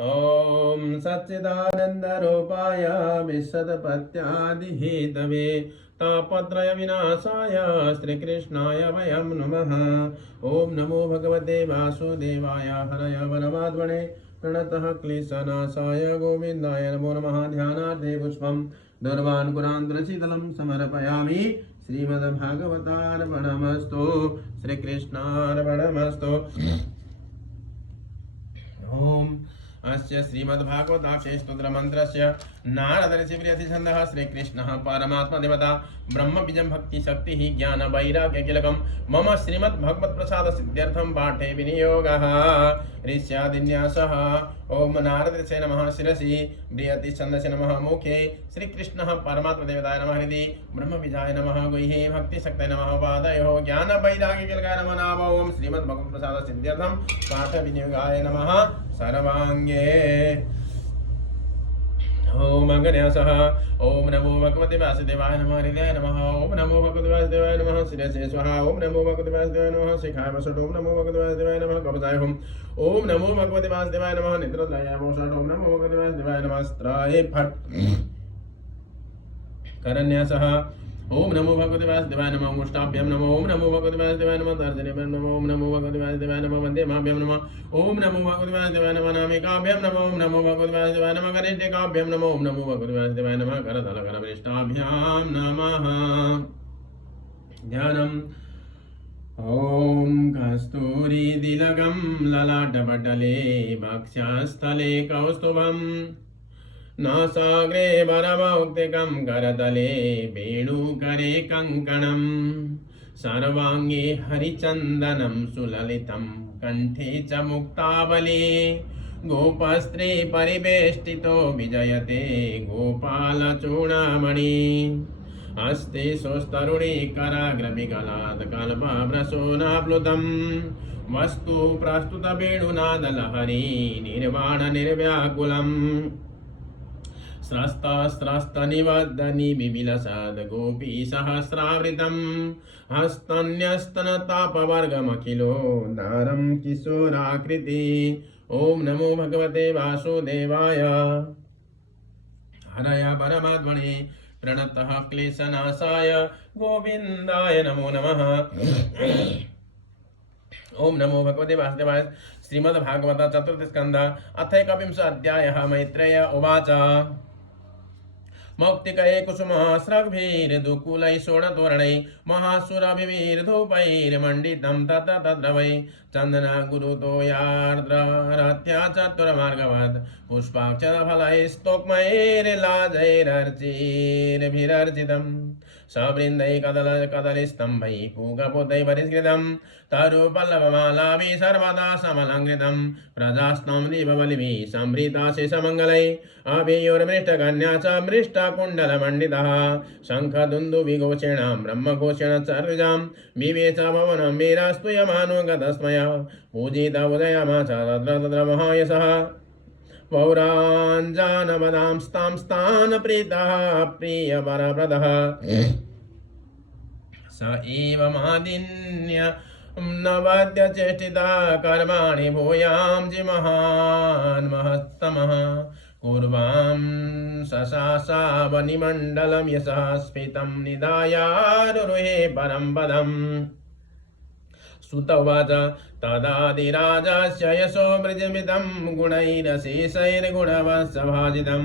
ॐ सच्चिदानन्दरूपाय विशदपत्यादिहेतवे तापत्रयविनाशाय श्रीकृष्णाय वयं नमः। ॐ नमो भगवते वासुदेवाय हरय वरमाध्वने प्रणतः क्लेशनाशाय गोविन्दाय नमो नमः। ध्यानार्थे पुष्पं दुर्वाङ्कुरान्तरशीतलं समर्पयामि। श्रीमद्भागवतार्पणमस्तु। श्रीकृष्णार्पणमस्तु। ओम अस्य श्रीमद्भागवताख्ये स्तोत्रमन्त्रस्य नारदऋषिप्रियतिछन्दः श्रीकृष्णः परमात्मा देवता ब्रह्म बीजं भक्ति शक्ति ज्ञान वैराग्य कीलकं मम श्रीमद्भगवत्प्रसाद सिद्ध्यर्थं पाठे विनियोगः ऋष्यादिन्यासः। ओम नारदऋषे नमः शिरसि बृहतिछन्दसे नमः मुखे श्रीकृष्णः परमात्मा देवताय नमः हृदि ब्रह्म बीजाय नमः गुह्ये भक्ति शक्तये नमः पादयोः ज्ञान वैराग्य कीलकाय नमः नाम। ओम श्रीमद्भगवत्प्रसाद सिद्ध्यर्थं पाठ विनियोगाय नमः सर्वांगे। ओम अङ्गन्यासः। ओम नमो भगवते वासुदेवाय नमः हृदयाय नमः। ओम नमो भगवते वासुदेवाय नमः शिरसे स्वाहा। ओम नमो भगवते वासुदेवाय नमः शिखाय वसुट। ओम नमो भगवते वासुदेवाय नमः कवचाय होम। ओम नमो भगवते वासुदेवाय नमः निद्रालयाय वसुट। ओम नमो भगवते वासुदेवाय नमः अस्त्राय फट। करन्यासः। ओम नमो भगवते वासुदेवाय नमः मुष्टाभ्यां नमः। ओम नमो भगवते वासुदेवाय नमः तर्जनीभ्यां नमः। ओम नमो भगवते वासुदेवाय नमः वन्देमाभ्यां नमः। ओम नमो भगवते वासुदेवाय नमः नामिकाभ्यां नमः। ओम नमो भगवते वासुदेवाय नमः करेट्यकाभ्यां नमः। ओम नमो भगवते वासुदेवाय नमः करतलकरपृष्ठाभ्यां नमः। ध्यानम्। ओम कस्तूरितिलकं ललाटपटले वक्षस्थले कौस्तुभम् नासाग्रे वरमौक्तिकं करतले वेणुकरे कङ्कणं सर्वाङ्गे हरिचन्दनं सुललितं कण्ठे च मुक्तावली गोपस्त्री परिवेष्टितो विजयते गोपालचूडामणि हस्ते सोस्तरुणी कराग्रविगलात् कल्पवृषोनाप्लुतं वस्तु प्रस्तुत वेणुनादलहरी निर्वाण निर्व्याकुलम् स्रस्तनिवदनी विविलसद् गोपी सहस्रावृतं हस्तन्यस्तनतापवर्गमखिलो दारं किशोराकृति। ओम नमो भगवते वासुदेवाय हरय परमात्मने प्रणतः क्लेशनाशाय गोविन्दाय नमो नमः। ओम नमो भगवते वासुदेवाय। श्रीमद्भागवत चतुर्थ स्कंध अथ अध्यायः। मैत्रेय उवाच मौक्तिकये कुसुमस्रग्भिर्दुकूलै शोणतोरणै महासुरभिर्धूपैर्मण्डितं तत्र तत्र वै चन्दनगुरुतोयार्द्ररथ्या चतुर्मार्गवत् पुष्पाक्षरफलैस्तोक्मैर्लाजैरर्चिभिरर्चितं सवृन्दै कदलीस्तम्भै पूगपोतै परिष्कृतं तरुपल्लवमालाभिः सर्वदा समलङ्कृतं प्रजास्तं दीपबलिभिः संभृता शेषमङ्गलै अभियोर्मृष्टकन्या च मृष्टकुण्डलमण्डितः शङ्खदुन्दुभिघोषेण ब्रह्मघोषेण चर्विजां विवेच भवनं वीरस्तूयमानो गतस्मया पूजित उदयमाच तत्र तत्र महायशः पौराञ्जानवदां स्तां स्थान प्रीतः प्रियवरप्रदः स एव मादिन्य नवद्य चेष्टिता कर्माणि भूयां जिमहान् महत्तमः कुर्वां शशासावनिमण्डलं यशः स्फीतं निधायारुहे परं पदम्। सुतवाच तदादिराजस्य यशो वृजमितं गुणैरशेषैर्गुणवत्सभाजितं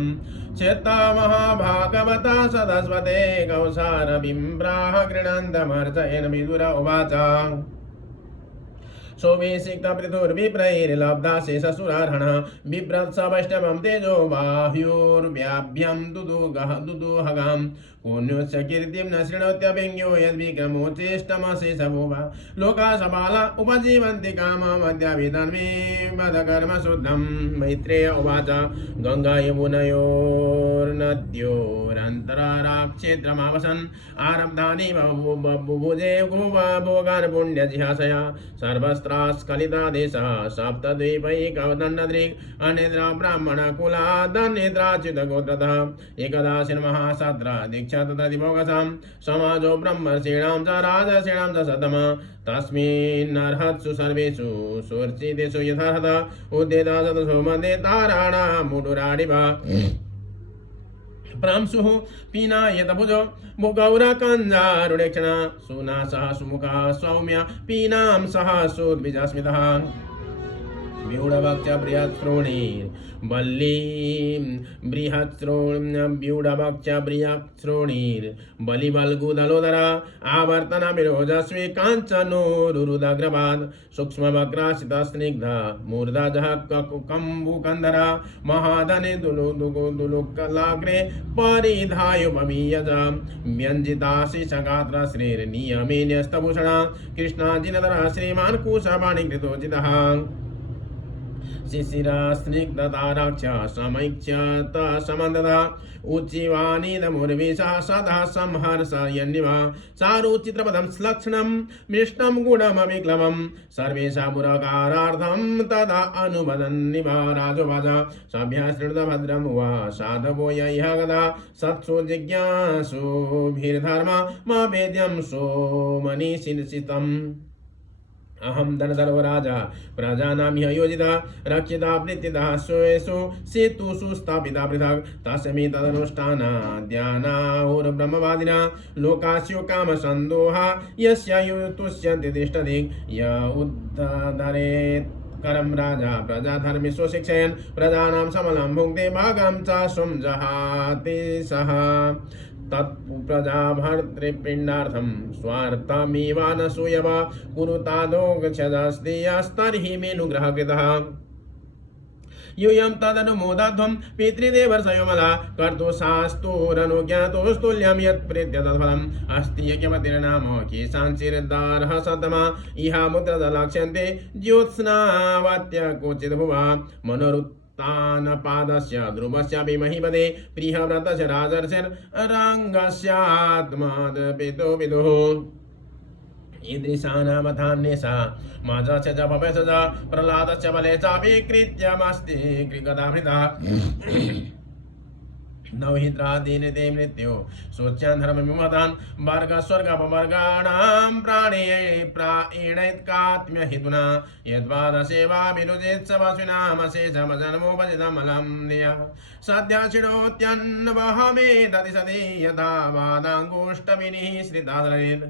चेता महाभागवता सदस्वते कौसारबिम्ब्राः गृह्णन्तमर्चयन् विदुर उवाच सोऽभिषिक्तपृथुर्विप्रैर्लब्धा शेषसुरार्हणः बिभ्रत्स वैष्णवं तेजो बाह्योर्व्याभ्यं दुदुहगां पुण्योच्च कीर्तिं न शृणोत्यभिज्ञो यद्विक्रमोच्चिष्टमशेषभुव लोका सबाला उपजीवन्ति काममद्याभिधन्वी वद कर्मशुद्धं। मैत्रेय उवाच गङ्गा यमुनयोर् नद्योरन्तराक्षेत्रमावसन् आरब्धानि बुभुजे भोगान् पुण्यजिहासया सर्वस्त्रास्खलिता देशः सप्तद्वीपैकदण्डदृक् अनिद्रा ब्राह्मणकुलादन्निद्राच्युतगोत्रतः एकदासीन् महासाद्रा दीक्षा तत्र दिवोगसां समाजो ब्रह्मर्षीणां च राजर्षीणां च सतम तस्मिन्नर्हत्सु सर्वेषु सुर्चितेषु यथार्हता उद्येता सतसो मध्ये ताराणां मुडुराडिवा प्रांशुः पीनायतभुजो गौरकञ्जारुणेक्षणा सुनासः सुमुखः सौम्या पीनां सह सुद्विजस्मितः व्यूढभक्त्या बृहत्श्रोणीर्व्यूढभक्त्या बलिबल्गुदलोदरा आवर्तना विरोजस्वी काञ्चनोरुरुदग्रवाद सूक्ष्मवक्रासितस्निग्धा मूर्धाजः कम्बुकन्धरा महाधने दुलुकलाग्रे परिधायोपमीयज व्यञ्जितासि सगात्र श्रीर्नियमेन्यस्तभूषणा कृष्णाजिनधरा श्रीमान् कुशवाणीकृतोचितः शिशिरा स्निग्धताराक्ष्या समैक्ष्यत समन्दता उच्चिवानिदमुर्विशा सदा संहर्षयन्निवा चारुचित्रपदं श्लक्ष्णं मिष्टं गुणमविक्लवं सर्वेषां पुरकारार्थं तदा अनुवदन्निवा राजोवाच सभ्यः शृणुतभद्रं वा साधवो यैह गदा सत्सु जिज्ञासुभिर्धर्ममवेद्यं सोमनीषितम् अहं धनधरो राजा प्रजानां ह्ययोजिता रक्षिता प्रीतिता स्वेषु सेतुषु स्थापिता पृथक् तस्मै तदनुष्ठानाद्यानाहुर्ब्रह्मवादिना लोकास्यो कामसन्दोहा यस्य तुष्यन्ति तिष्ठदिक् य उद्धरेत् करं राजा प्रजाधर्मेषु शिक्षयन् प्रजानां समलं भुङ्क्ते भागं च स्वं जहाति सः तत्प्रजाभर्तृपिण्डार्थं स्वार्थमेवानसूयव कुरुतादोगच्छदस्ति मेनुग्रहकृतः यूयं तदनुमोदध्वं पितृदेवर्षयोमला कर्तुशास्तुरनुज्ञातोस्तुल्यं यत्प्रीत्य तत्फलम् अस्ति यज्ञपतिर्नाम केशाञ्चिर्दारः सतमा इह मुद्रदलक्ष्यन्ते ज्योत्स्नावत्य क्वचिद् भुवा मनोरुत्तानपादस्य ध्रुवस्यापि महीपदे प्रियव्रतस्य राजर्षिर्रङ्गस्यात्मादपितो विदुः ईदृशानामथान्येषा माजस्य च भवेश च प्रह्लादस्य बले चापि कृत्यमस्ति कृगदाभृता नवहिद्रादीनिते मृत्यो शोच्यान् धर्मविमतान् वर्गस्वर्गपवर्गाणां प्राणेणैत्कात्म्यहेतुना यद्वादसेवा विरुजेत्सवस्विनामशेषमजन्मोपजितमलं नियः सद्यक्षिणोत्यन्नवहमे दति सति यथा वादाङ्गुष्ठविनिः श्रिताधरेत्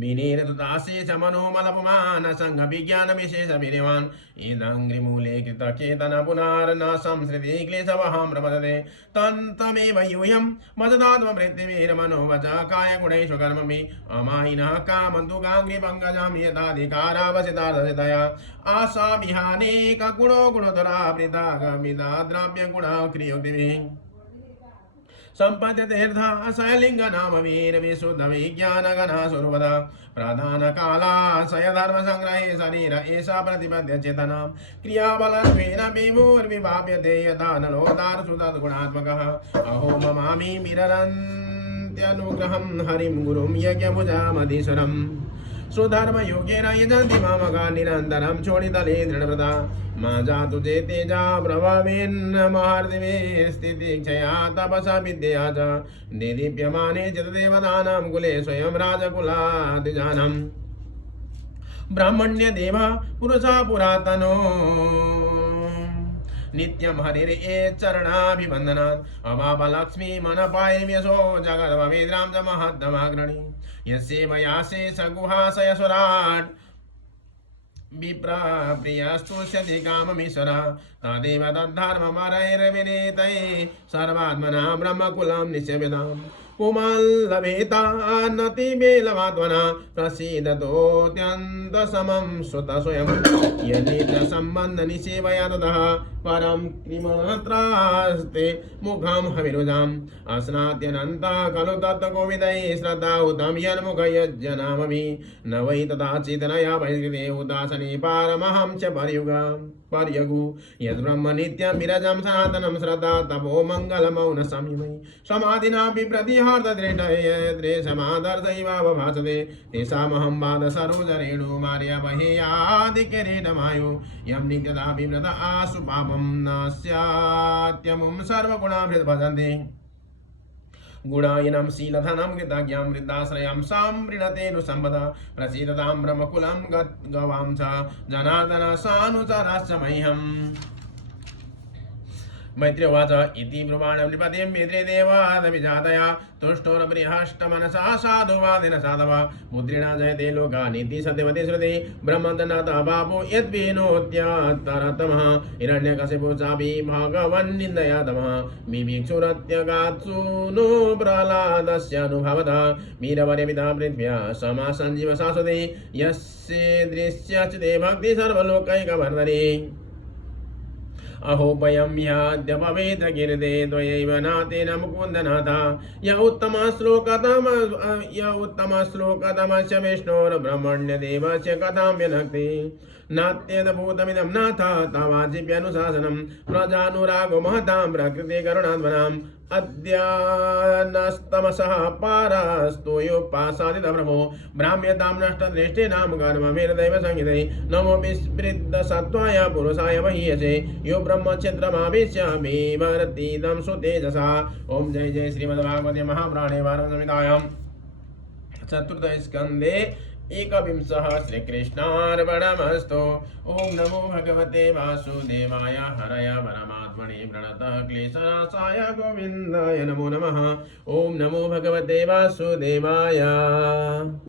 विनिर्दासे च मनोमलपमान संघविज्ञानविशेषविनिवान् इदङ्घ्रिमूले कृतकेतन पुनर्न संसृति क्लेशवहं प्रपदते तन्तमेव यूयं वचदात्मवृत्तिवीरमनोवच कायगुणेषु कर्मभि अमायिनः कामन्तु गाङ्घ्रिपङ्कजं यदाधिकारावसितार्थतया आशाभिहानेकगुणो गुणोदरा वृथागमिदा द्रव्यगुणा क्रियोक्तिभिः सम्पद्यतेऽर्था शैलिङ्गनाम वीरविशुद्धविज्ञानगणः स्वरूपदा प्रधानकालाशय धर्मसङ्ग्रहे शरीर एषा प्रतिपद्य चेतना क्रियाबलत्वेन विभूर्विभाव्यते यथा नलोदारसुतद्गुणात्मकः अहो ममामि विररन्त्यनुग्रहं हरिं गुरुं यज्ञभुजामधीश्वरम् स्वधर्मयोगेन यजन्ति मामका निरन्तरं चोडितले दृढव्रता मा जातु चेतेजा प्रभावेन महार्दिवे स्थितिक्षया तपसा विद्यया च देदीप्यमाने चतुर्देवतानां कुले स्वयं राजकुलादिजानम् ब्राह्मण्यदेव पुरुषा पुरातनो नित्यं हरिर्ये चरणाभिवन्दनात् अवापलक्ष्मी मनपायम्यसो जगद्भवेद्रां च महत्तमाग्रणी यस्येवयासे सगुहाशयस्वराट् विप्रियस्तुष्यति काममीश्वरा तदेव तद्धर्ममरैर्विनीतैः सर्वात्मना ब्रह्मकुलं निश्चयताम् पुमाल्लभेतान्नतिमेलमात्मना प्रसीदतोऽत्यन्तसमं सुत स्वयं यन्नित्यसम्बन्धनिसेवया ततः परं कृमत्रास्ते मुखं हविरुजाम् अस्नात्यनन्ता खलु तत्त्वकोविदै श्रद्धा उतं यन्मुखयज्जनामभि न वै तथा चेतनया बहिर्कृते उदासने पारमहं च पर्यगु यद्ब्रह्म नित्यं विरजं सनातनं श्रद्धा तपो मङ्गलमौन संयमै समाधिनापि प्रतिहार्ददृढयद्रेशमादर्शैवावभासते तेषामहं पादसरोजरेणु मार्यमहेयादिकिरीटमायु यं नित्यदा विव्रत आसु पापं न स्यात्यमुं सर्वगुणामृत भजन्ते गुणायनं शीलधनं कृतज्ञां वृद्धाश्रयं संवृणतेऽनुसम्पदा प्रसीदतां ब्रह्मकुलं गवां च जनार्दन सानुचराश्च मह्यम् मैत्री उवाच इति ब्रुवाणं नृपतिं मित्रे देवादभिजातया तुष्टोरबृहष्टमनसा साधुवादिन साधव मुद्रिणा जयते लोकानीति सत्यवती श्रुति ब्रह्मदन्नतः पापो यद्विनोत्यात्तरतमः हिरण्यकशिपो चापि भगवन्निन्दया तमः मिमिक्षुरत्यगात्सु नो प्रह्लादस्यानुभवतः वीरवर्यपिता पृथ्व्या समा सञ्जीव शाश्वते यस्य दृश्यच्युते भक्ति सर्वलोकैकवर्धने अहो वयं ह्याद्यपवेदकीर्ते त्वयैव नातेन मुकुन्दनाथ य उत्तमश्लोकतमस्य विष्णोर्ब्रह्मण्यदेवस्य कथां व्यनक्ति नात्यद्भुतमिदं नाथ तवाजिप्यनुशासनं प्रजानुरागो महतां प्रकृते करुणाध्वनाम् अद्यानस्तमसः पारास्तोयोपासादित प्रभो भ्राम्यतां नष्टदृष्टीनां कर्मभिर्दैव संहितै नमो विस्मृतसत्त्वाय पुरुषाय महीयसे यो ब्रह्मक्षेत्रमाविश्य बिभर्तीदं सुतेजसा ॐ जय जय श्रीमद्भागवते महापुराणे वाराणसीसंहितायां चतुर्थस्कन्धे एकविंशः श्रीकृष्णार्पणमस्तु ॐ नमो भगवते वासुदेवाय हरय परमात्मने प्रणतः क्लेशनाशाय गोविन्दाय नमो नमः ॐ नमो भगवते वासुदेवाय।